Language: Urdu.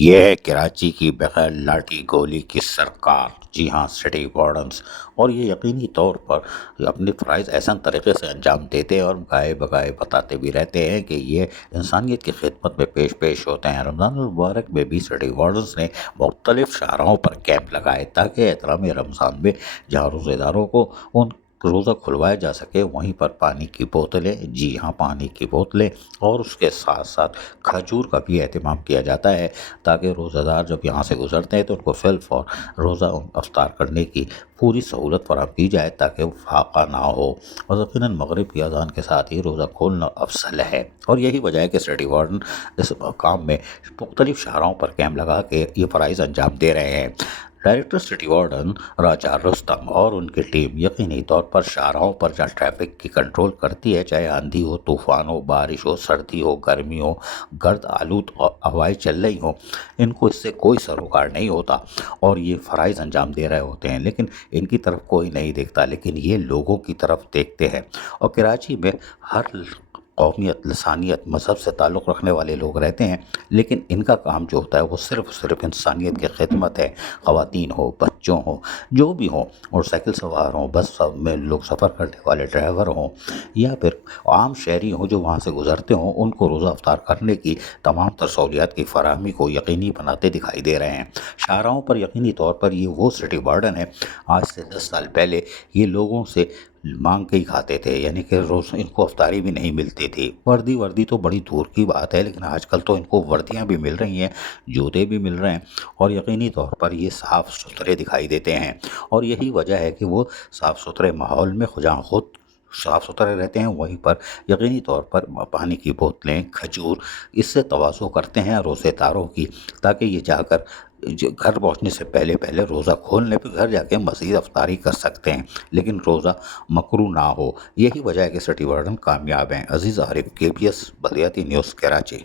یہ ہے کراچی کی بغیر لاٹھی گولی کی سرکار، جی ہاں سٹی وارڈنز، اور یہ یقینی طور پر اپنے فرائض احسن طریقے سے انجام دیتے ہیں اور گائے بگائے بتاتے بھی رہتے ہیں کہ یہ انسانیت کی خدمت میں پیش ہوتے ہیں۔ رمضان المبارک میں بھی سٹی وارڈنز نے مختلف شاہراہوں پر کیمپ لگائے تاکہ احترام رمضان میں جہاں روزے داروں کو ان روزہ کھلوایا جا سکے، وہیں پر پانی کی بوتلیں، جی ہاں پانی کی بوتلیں، اور اس کے ساتھ ساتھ کھجور کا بھی اہتمام کیا جاتا ہے تاکہ روزہ دار جب یہاں سے گزرتے ہیں تو ان کو فی روزہ افطار کرنے کی پوری سہولت فراہم کی جائے تاکہ وہ فاقہ نہ ہو، اور یقیناً مغرب کی اذان کے ساتھ ہی روزہ کھولنا افضل ہے۔ اور یہی وجہ ہے کہ سٹی وارڈن اس کام میں مختلف شاہراہوں پر کیمپ لگا کے یہ فرائض انجام دے رہے ہیں۔ ڈائریکٹر سٹی وارڈن راجہ رستم اور ان کی ٹیم یقینی طور پر شاہراہوں پر جہاں ٹریفک کی کنٹرول کرتی ہے، چاہے آندھی ہو، طوفان ہو، بارش ہو، سردی ہو، گرمی ہو، گرد آلود ہوائیں چل رہی ہوں، ان کو اس سے کوئی سروکار نہیں ہوتا اور یہ فرائض انجام دے رہے ہوتے ہیں، لیکن ان کی طرف کوئی نہیں دیکھتا، لیکن یہ لوگوں کی طرف دیکھتے ہیں۔ اور کراچی میں ہر قومیت، لسانیت، مذہب سے تعلق رکھنے والے لوگ رہتے ہیں، لیکن ان کا کام جو ہوتا ہے وہ صرف انسانیت کی خدمت ہے۔ خواتین ہو، بچوں ہوں، جو بھی ہوں، موٹر سائیکل سوار ہوں، بس میں لوگ سفر کرنے والے ڈرائیور ہوں، یا پھر عام شہری ہوں جو وہاں سے گزرتے ہوں، ان کو روزہ افطار کرنے کی تمام تر سہولیات کی فراہمی کو یقینی بناتے دکھائی دے رہے ہیں۔ شاہراہوں پر یقینی طور پر یہ وہ سٹی وارڈن ہے، آج سے 10 سال پہلے یہ لوگوں سے مانگ کے ہی کھاتے تھے، یعنی کہ روز ان کو افطاری بھی نہیں ملتی تھی۔ وردی تو بڑی دور کی بات ہے، لیکن آج کل تو ان کو وردیاں بھی مل رہی ہیں، جوتے بھی مل رہے ہیں، اور یقینی طور پر یہ صاف ستھرے دکھائی دیتے ہیں، اور یہی وجہ ہے کہ وہ صاف ستھرے ماحول میں جہاں خود صاف ستھرے رہتے ہیں وہیں پر یقینی طور پر پانی کی بوتلیں، کھجور، اس سے تواضع کرتے ہیں روزے داروں کی، تاکہ یہ جا کر گھر پہنچنے سے پہلے روزہ کھولنے پہ گھر جا کے مزید افطاری کر سکتے ہیں، لیکن روزہ مکروہ نہ ہو۔ یہی وجہ ہے کہ سٹی وارڈن کامیاب ہیں۔ عزیز عارف، KBS بلدیاتی نیوز، کراچی۔